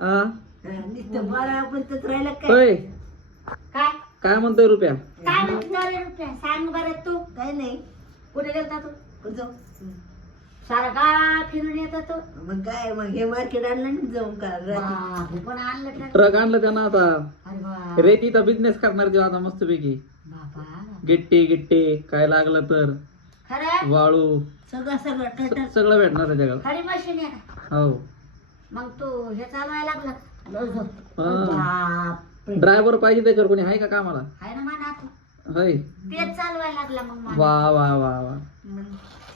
हा नुसतं बारा पुरतच राहिलं काय होय काय काय म्हणतोय रुपया काय म्हणतो रे रुपया सांग बरं तू काय नाही कुठे गेलता तू कुठं जाऊ सारा गाव फिरून येतो तू मग काय मग हे मार्केट आणलं ना जाऊन का बापरे, पण आणलं का? ट्रक आणलं त्यानं आता अरे वा रेतीचा बिझनेस करणार तेव्हा आता मस्तपैकी बाबा गिट्टी गिट्टी काय लागलं तर खरं वाळू सगळं सगळं टटर सगळं भेटणार त्याच्याकडे खरी मशीन आहे का हो मग तू हे चालवायला लागला हा. बापरे. ड्रायव्हर पाहिजे त्याच्यावर कोणी आहे का कामाला आहे ना म्हणा तू होय तेच चालवायला लागला मग मला. वा वा वा वा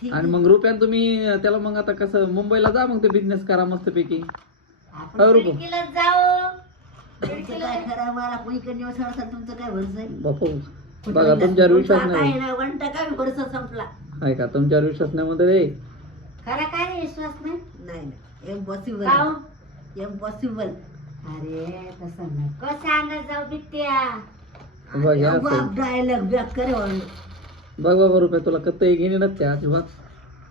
ठीक आणि मग रुपयान तुम्ही त्याला मग आता कसं मुंबईला जा मग ते बिझनेस करा मस्तपैकी आपण हो, रुपा. खिडकीलाच जाऊ तुमचं काय खरं मला कोणीकडे दिवस असेल तुमचं काय भरस आहे बापू बघा तुमच्यावर विश्वास नाही काय घंटा काय भरस संपला आहे का तुमच्यावर विश्वास नाही म्हणते रे खरा काय विश्वास नाही नाही इम्पॉसिबल काहून? इम्पॉसिबल अरे तसं नको सांगत जाऊ बिट्ट्या बघ हे असं. डायलॉग बॅक करे बघ बाबा रुपया तुला कत्तही घेणे नसते अजिबात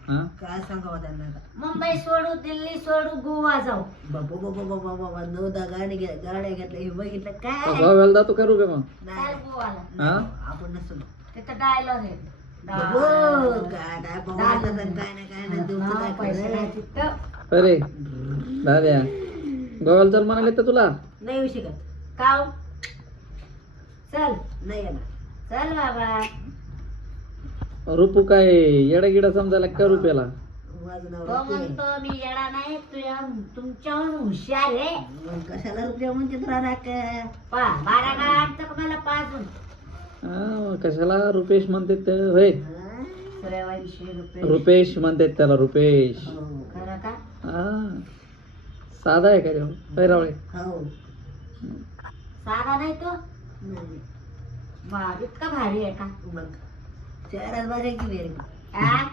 हा काय सांगावं त्यांना आता मुंबई सोडू दिल्ली सोडू गोवा जाऊ बाबा बाबा बाबा बाबा नवदा गाड्या घेतल्या हे बघितलं काय गोव्याला जातो का रुपया मग चाल नाही गोवाला हा आपण नसतो तिथं डायलॉग आहे बाबो, काय काय बघायचं तर काय नाही काय नाही तुमचं काय पैसे खरं नाही आहे? तिथं अरे दाद्या गोव्याला चल म्हणाले तर तुला नाही येऊ शकत काव चल नाही येणार चल बाबा रुपू काय येडा गिडा समजायला का रुपयाला माझं नाव तो रफी आहे. म्हणतो मी येडा नाही तुझ्या तुमच्याहून हुशार आहे मग कशाला रुपया म्हणते तर राहणार काय पा बारा गाळ आणतं का मला पाजून हा कशाला रुपेश म्हणते तर होय हा? ₹23 रुपेश म्हणतात त्याला रुपेश हो खरं का हा साधा आहे का रे होय रावळे हो साधा नाही तो नाही वा इतका भारी आहे का मग शहरात बघायची वेळ हा?